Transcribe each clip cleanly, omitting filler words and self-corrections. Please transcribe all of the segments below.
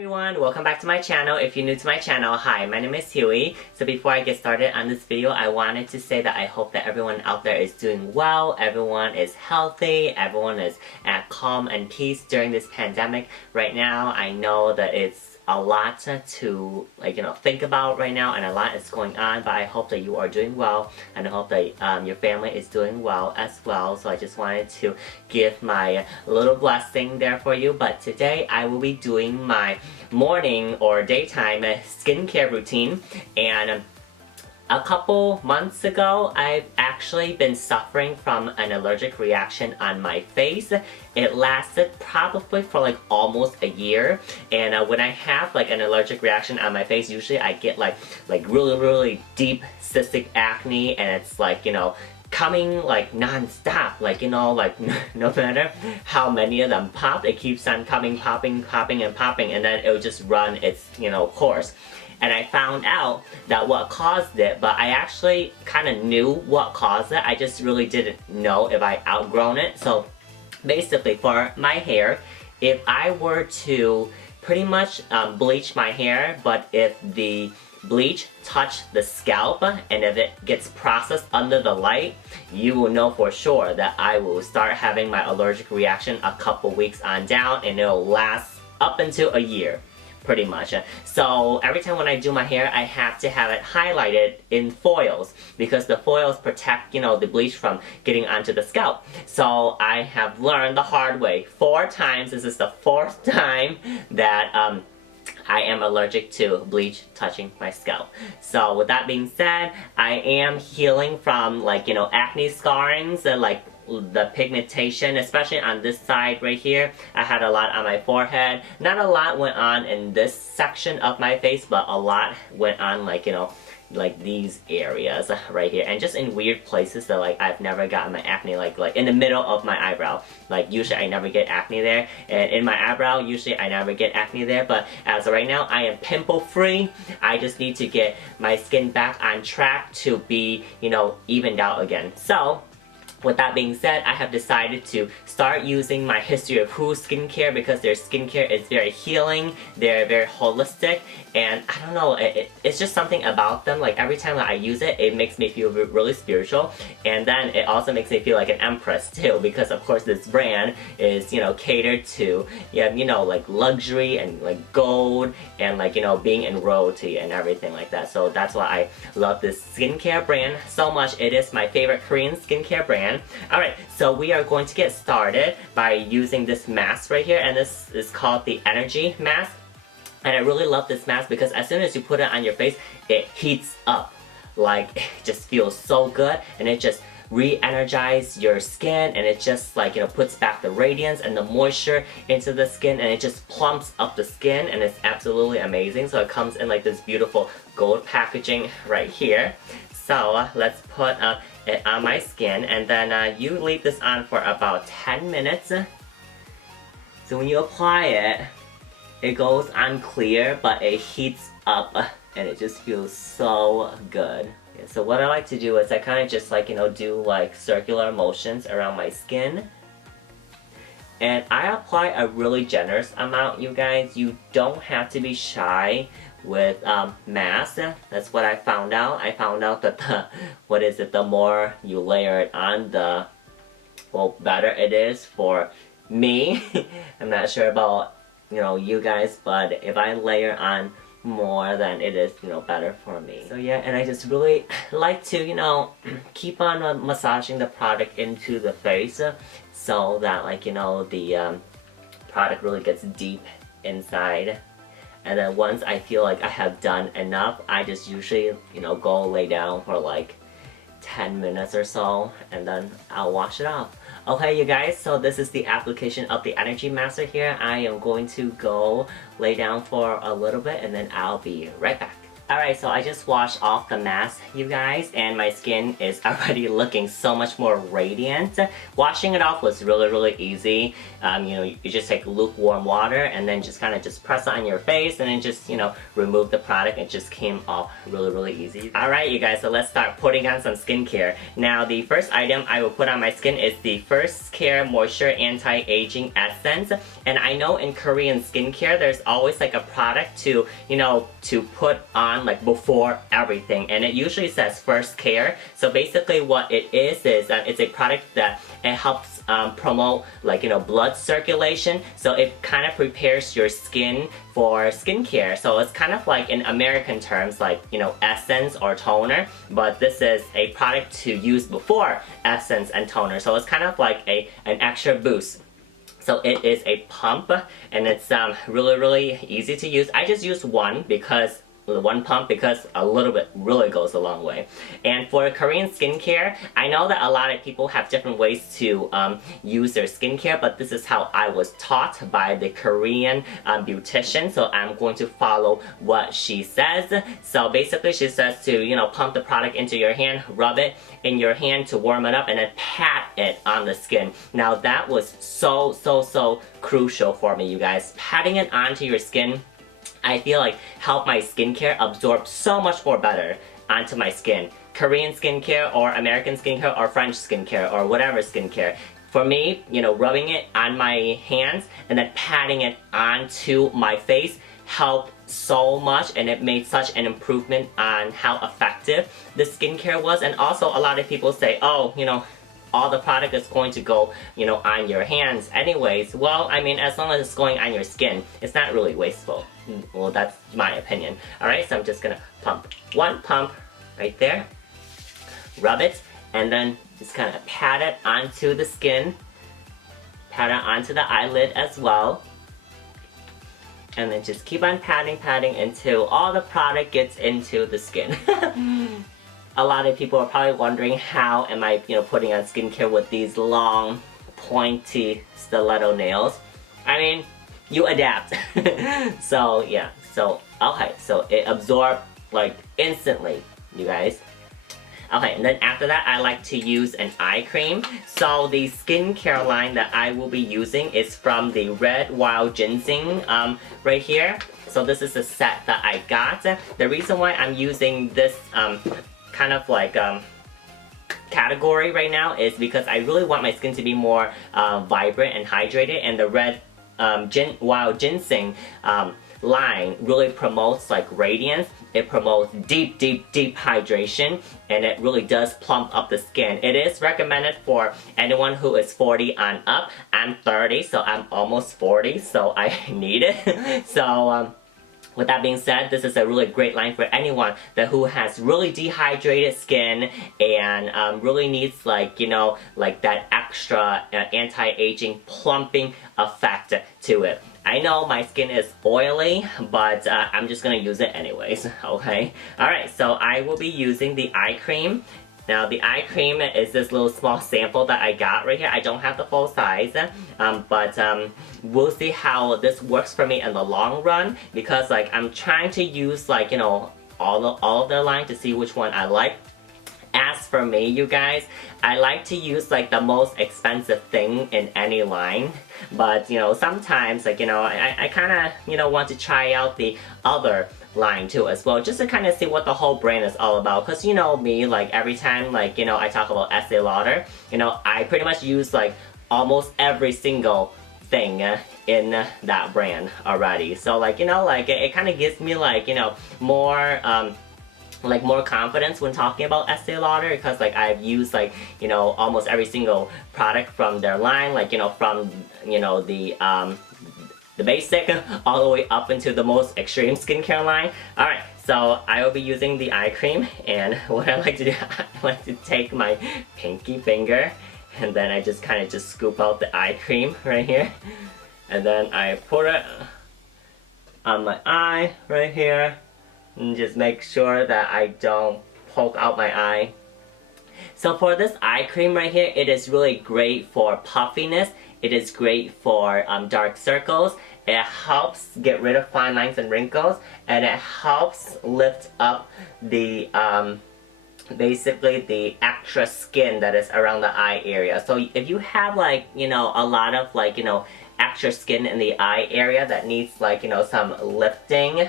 Everyone, welcome back to my channel. If you're new to my channel, hi, my name is Huey. So before I get started on this video, I wanted to say that I hope that everyone out there is doing well, everyone is healthy, everyone is at calm and peace during this pandemic. Right now, I know that it's a lot to think about right now, and a lot is going on, but I hope that you are doing well, and I hope that your family is doing well as well. So I just wanted to give my little blessing there for you. But today I will be doing my morning or daytime skincare routine, and a couple months ago, I've actually been suffering from an allergic reaction on my face. It lasted probably for like almost a year, and when I have like an allergic reaction on my face, usually I get like really deep cystic acne, and it's like, coming like non-stop, no matter how many of them pop, it keeps on coming, popping, and then it will just run its, course. And I found out that what caused it, but I actually kind of knew what caused it, I just really didn't know if I outgrown it. So basically for my hair, if I were to pretty much bleach my hair, but if the bleach touched the scalp and if it gets processed under the light, you will know for sure that I will start having my allergic reaction a couple weeks on down, and it'll last up until a year. Pretty much. So every time when I do my hair, I have to have it highlighted in foils, because the foils protect, the bleach from getting onto the scalp. So I have learned the hard way 4 times. This is the 4th time that I am allergic to bleach touching my scalp. So with that being said, I am healing from acne scarrings and the pigmentation, especially on this side right here. I had a lot on my forehead. Not a lot went on in this section of my face, but a lot went on these areas right here, and just in weird places that I've never gotten my acne, like in the middle of my eyebrow. Usually I never get acne there, and in my eyebrow usually I never get acne there. But as of right now, I am pimple free. I just need to get my skin back on track to be evened out again. So with that being said, I have decided to start using my History of Whoo skincare, because their skincare is very healing, they're very holistic, and I don't know, it's just something about them. Every time that I use it, it makes me feel really spiritual, and then it also makes me feel like an empress too, because of course this brand is, catered to, luxury and gold and being in royalty and everything like that. So that's why I love this skincare brand so much. It is my favorite Korean skincare brand. Alright, so we are going to get started by using this mask right here, and this is called the Energy Mask. And I really love this mask because as soon as you put it on your face, it heats up. It just feels so good, and it just re-energizes your skin, and it just puts back the radiance and the moisture into the skin, and it just plumps up the skin, and it's absolutely amazing. So it comes in this beautiful gold packaging right here. So let's put it on my skin, and then you leave this on for about 10 minutes. So when you apply it, it goes on clear, but it heats up, and it just feels so good. Yeah, so what I like to do is I kind of just do circular motions around my skin. And I apply a really generous amount, you guys. You don't have to be shy with masks. That's what I found out. I found out that the more you layer it on, the better it is for me. I'm not sure about you guys, but if I layer on more, then it is better for me. So yeah, and I just really like to keep on massaging the product into the face, so that the product really gets deep inside. And then once I feel like I have done enough, I just usually go lay down for 10 minutes or so, and then I'll wash it off. Okay, you guys, so this is the application of the Energy Master here. I am going to go lay down for a little bit, and then I'll be right back. Alright, so I just washed off the mask, you guys, and my skin is already looking so much more radiant. Washing it off was really easy. You know, you just take lukewarm water and then just kind of just press it on your face and then just, you know, remove the product. It just came off really easy. Alright, you guys, so let's start putting on some skincare. Now, the first item I will put on my skin is the First Care Moisture Anti-Aging Essence. And I know in Korean skincare, there's always like a product to, you know, to put on like before everything, and it usually says First Care. So basically what it is it's a product that it helps promote, like, you know, blood circulation, so it kind of prepares your skin for skincare. So it's kind of like in American terms, like, you know, essence or toner, but this is a product to use before essence and toner, so it's kind of like an extra boost. So it is a pump, and it's really easy to use. I just use one pump because a little bit really goes a long way. And for Korean skincare, I know that a lot of people have different ways to use their skincare, but this is how I was taught by the Korean beautician, so I'm going to follow what she says. So basically she says to, you know, pump the product into your hand, rub it in your hand to warm it up, and then pat it on the skin. Now that was so crucial for me, you guys. Patting it onto your skin, I feel like helped my skincare absorb so much more better onto my skin. Korean skincare or American skincare or French skincare or whatever skincare. For me, you know, rubbing it on my hands and then patting it onto my face helped so much, and it made such an improvement on how effective the skincare was. And also a lot of people say, oh, you know, all the product is going to go, you know, on your hands anyways. Well, I mean, as long as it's going on your skin, it's not really wasteful. Well, that's my opinion. Alright, so I'm just gonna pump. One pump right there. Rub it, and then just kind of pat it onto the skin. Pat it onto the eyelid as well. And then just keep on patting until all the product gets into the skin. A lot of people are probably wondering, how am I, you know, putting on skincare with these long, pointy stiletto nails? I mean, you adapt. So yeah, so okay, so it absorbed like instantly, you guys. Okay, and then after that, I like to use an eye cream. So the skincare line that I will be using is from the Red Wild Ginseng right here. So this is the set that I got. The reason why I'm using this kind of like category right now is because I really want my skin to be more vibrant and hydrated, and the Red Wild Ginseng line really promotes like radiance. It promotes deep hydration, and it really does plump up the skin. It is recommended for anyone who is 40 on up. I'm 30, so I'm almost 40, so I need it. So with that being said, this is a really great line for anyone who has really dehydrated skin and really needs, like, you know, like that extra anti-aging plumping effect to it. I know my skin is oily, but I'm just gonna use it anyways, okay? Alright, so I will be using the eye cream. Now the eye cream is this little small sample that I got right here. I don't have the full size, but we'll see how this works for me in the long run, because like I'm trying to use, like, you know, all of their line to see which one I like. As for me, you guys, I like to use like the most expensive thing in any line, but you know, sometimes, like, you know, I kind of, you know, want to try out the other line too as well, just to kind of see what the whole brand is all about. Because you know me, like every time, like, you know, I talk about Estee Lauder, you know, I pretty much use like almost every single thing in that brand already. So like, you know, like it kind of gives me, like, you know, more like more confidence when talking about Estee Lauder, because like I've used, like, you know, almost every single product from their line, like, you know, from, you know, the basic all the way up into the most extreme skincare line. Alright, so I will be using the eye cream, and what I like to do, I like to take my pinky finger and then I just kind of just scoop out the eye cream right here, and then I put it on my eye right here, and just make sure that I don't poke out my eye. So for this eye cream right here, it is really great for puffiness. It is great for dark circles. It helps get rid of fine lines and wrinkles, and it helps lift up the basically the extra skin that is around the eye area. So if you have like, you know, a lot of like, you know, extra skin in the eye area that needs like, you know, some lifting,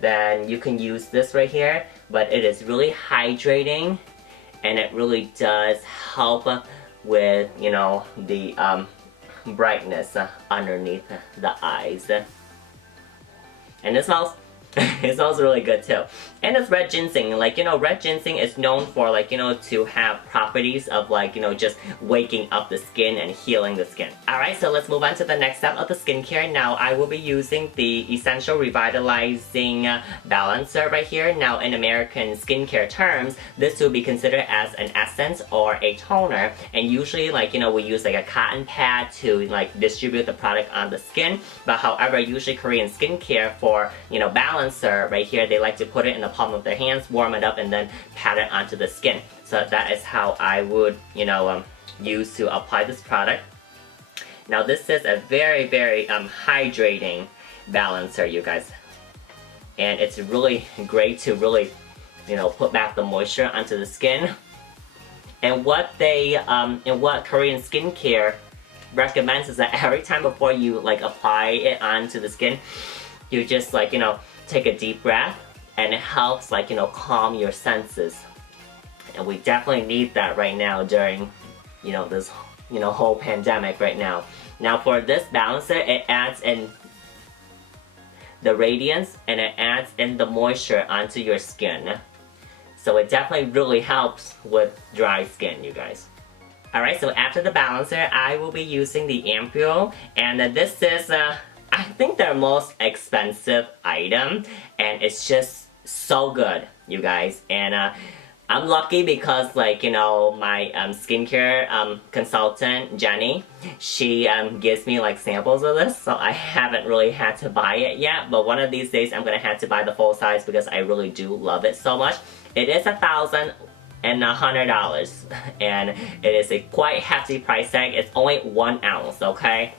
then you can use this right here. But it is really hydrating, and it really does help with, you know, the brightness underneath the eyes. And it smells it smells really good too. And it's red ginseng. Like, you know, red ginseng is known for, like, you know, to have properties of, like, you know, just waking up the skin and healing the skin. Alright, so let's move on to the next step of the skincare. Now, I will be using the Essential Revitalizing Balancer right here. Now, in American skincare terms, this will be considered as an essence or a toner. And usually, like, you know, we use like a cotton pad to, like, distribute the product on the skin. But however, usually Korean skincare for, you know, balancer right here, they like to put it in the palm of their hands, warm it up, and then pat it onto the skin. So that is how I would, you know, use to apply this product. Now this is a very, very hydrating balancer, you guys. And it's really great to really, you know, put back the moisture onto the skin. And what they, and what Korean skincare recommends is that every time before you, like, apply it onto the skin, you just, like, you know, take a deep breath, and it helps, like, you know, calm your senses. And we definitely need that right now during, you know, this, you know, whole pandemic right now. Now for this balancer, it adds in the radiance, and it adds in the moisture onto your skin. So it definitely really helps with dry skin, you guys. Alright, so after the balancer, I will be using the Ampoule, and this is, I think their most expensive item, and it's just so good, you guys. And I'm lucky because, like, you know, my skincare consultant, Jenny, she gives me like samples of this, so I haven't really had to buy it yet, but one of these days I'm gonna have to buy the full size because I really do love it so much. It is $1,100, and it is a quite hefty price tag. It's only 1 ounce, okay?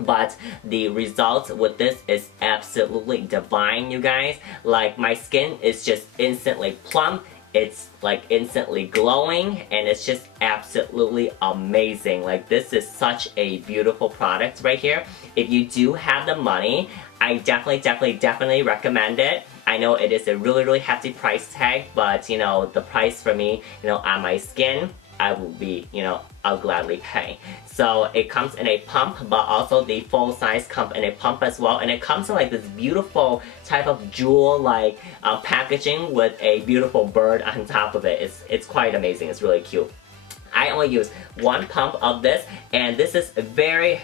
But the results with this is absolutely divine, you guys. Like, my skin is just instantly plump. It's like instantly glowing, and it's just absolutely amazing. Like, this is such a beautiful product right here. If you do have the money, I definitely recommend it. I know it is a really hefty price tag, but, you know, the price for me, you know, on my skin, I will be, you know, I'll gladly pay. So it comes in a pump, but also the full size comes in a pump as well, and it comes in like this beautiful type of jewel like packaging with a beautiful bird on top of it. It's quite amazing. It's really cute. I only use 1 pump of this, and this is very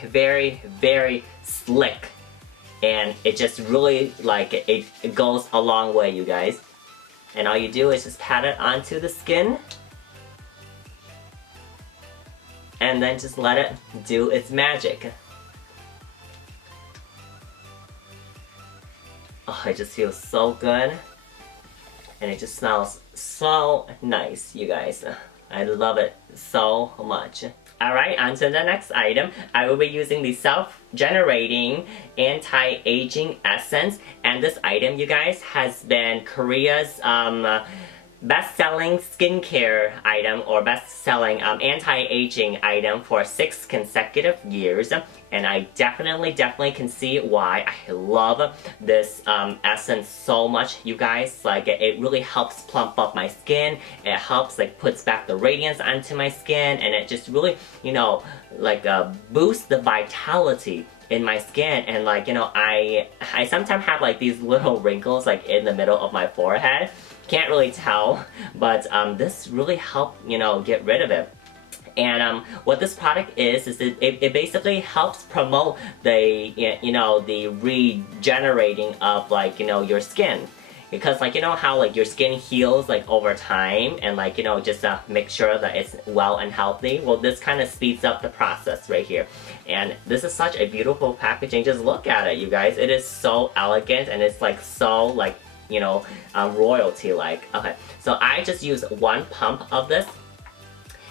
slick, and it just really, like, it goes a long way, you guys. And all you do is just pat it onto the skin, and then just let it do its magic. Oh, it just feels so good. And it just smells so nice, you guys. I love it so much. Alright, on to the next item. I will be using the self-generating anti-aging essence. And this item, you guys, has been Korea's best-selling skincare item, or best-selling anti-aging item for 6 consecutive years, and I definitely can see why. I love this essence so much, you guys. Like, it really helps plump up my skin. It helps, like, puts back the radiance onto my skin, and it just really, you know, like, boosts the vitality in my skin. And, like, you know, I sometimes have like these little wrinkles like in the middle of my forehead. Can't really tell, but this really helped, you know, get rid of it. And what this product is it basically helps promote the, you know, the regenerating of, like, you know, your skin. Because, like, you know how, like, your skin heals, like, over time, and, like, you know, just make sure that it's well and healthy. Well, this kind of speeds up the process right here. And this is such a beautiful packaging. Just look at it, you guys. It is so elegant, and it's, like, so, like, you know, royalty-like. Okay, so I just use 1 pump of this,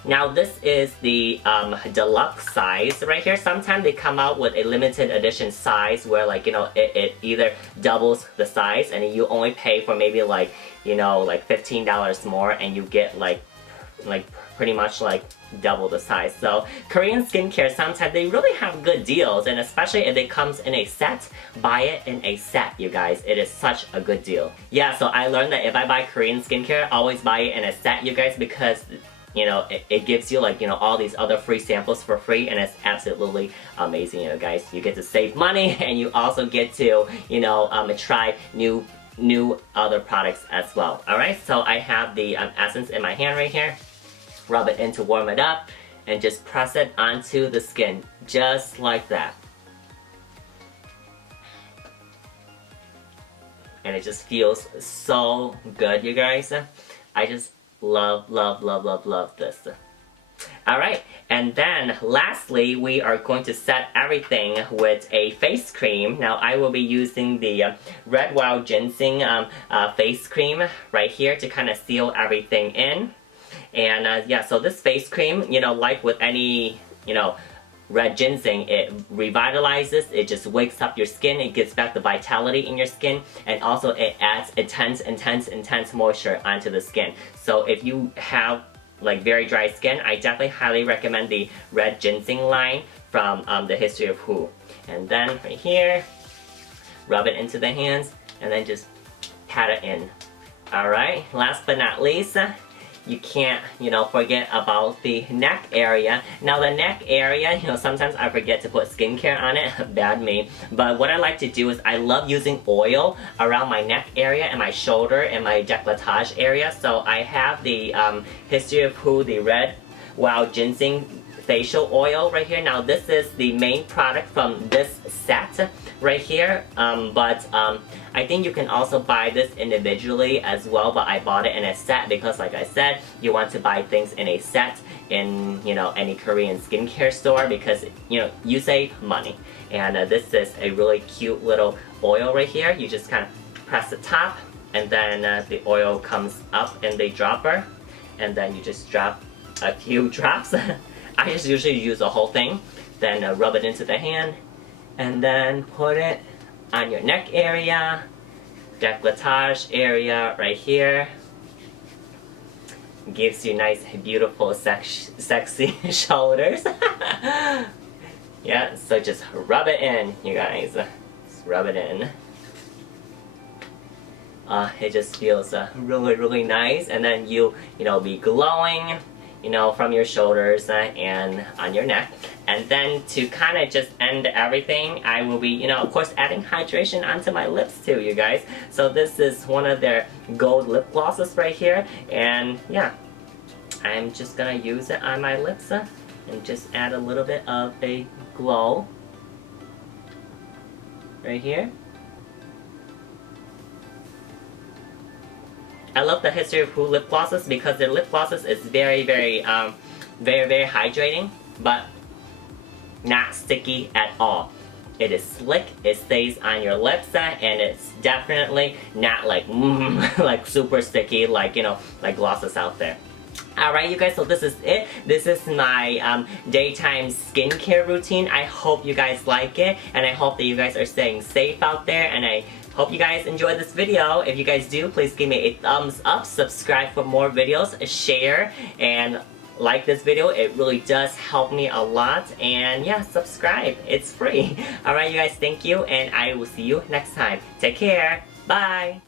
Now this is the deluxe size right here. Sometimes they come out with a limited edition size where like, you know, it either doubles the size and you only pay for maybe like, you know, like $15 more and you get like pretty much like double the size. So Korean skincare, sometimes they really have good deals, and especially if it comes in a set, buy it in a set, you guys. It is such a good deal. Yeah, so I learned that if I buy Korean skincare, always buy it in a set, you guys, because you know, it gives you like, you know, all these other free samples for free, and it's absolutely amazing, you know, guys. You get to save money and you also get to, you know, try new other products as well. Alright, so I have the essence in my hand right here. Rub it in to warm it up and just press it onto the skin just like that. And it just feels so good, you guys. I just love this. Alright, and then lastly we are going to set everything with a face cream. Now I will be using the Red Wild Ginseng face cream right here to kind of seal everything in. And yeah, so this face cream, you know, like with any, you know, red ginseng, it revitalizes, it just wakes up your skin, it gives back the vitality in your skin, and also it adds intense moisture onto the skin. So if you have like very dry skin, I definitely highly recommend the red ginseng line from the History of Who. And then right here, rub it into the hands and then just pat it in. Alright, last but not least, you can't, you know, forget about the neck area. Now the neck area, you know, sometimes I forget to put skincare on it, bad me. But what I like to do is I love using oil around my neck area and my shoulder and my décolletage area. So I have the History of Who, the Red Wild Ginseng facial oil right here. Now this is the main product from this set right here, but I think you can also buy this individually as well, but I bought it in a set because like I said, you want to buy things in a set in, you know, any Korean skincare store because, you know, you save money. And this is a really cute little oil right here. You just kind of press the top and then the oil comes up in the dropper and then you just drop a few drops. I just usually use the whole thing, then rub it into the hand and then put it on your neck area, décolletage area right here. Gives you nice, beautiful, sexy shoulders. Yeah, so just rub it in, you guys. Just rub it in. It just feels really nice, and then you know, be glowing, you know, from your shoulders and on your neck. And then to kind of just end everything, I will be, you know, of course adding hydration onto my lips too, you guys. So this is one of their gold lip glosses right here, and yeah, I'm just gonna use it on my lips and just add a little bit of a glow right here. I love the History of Who lip glosses because their lip glosses is very hydrating, but not sticky at all. It is slick, it stays on your lips, and it's definitely not like like super sticky like, you know, like glosses out there. Alright you guys, so this is it. This is my daytime skincare routine. I hope you guys like it, and I hope that you guys are staying safe out there, and I hope you guys enjoyed this video. If you guys do, please give me a thumbs up, subscribe for more videos, share, and like this video. It really does help me a lot, and yeah, subscribe. It's free. Alright you guys, thank you, and I will see you next time. Take care. Bye.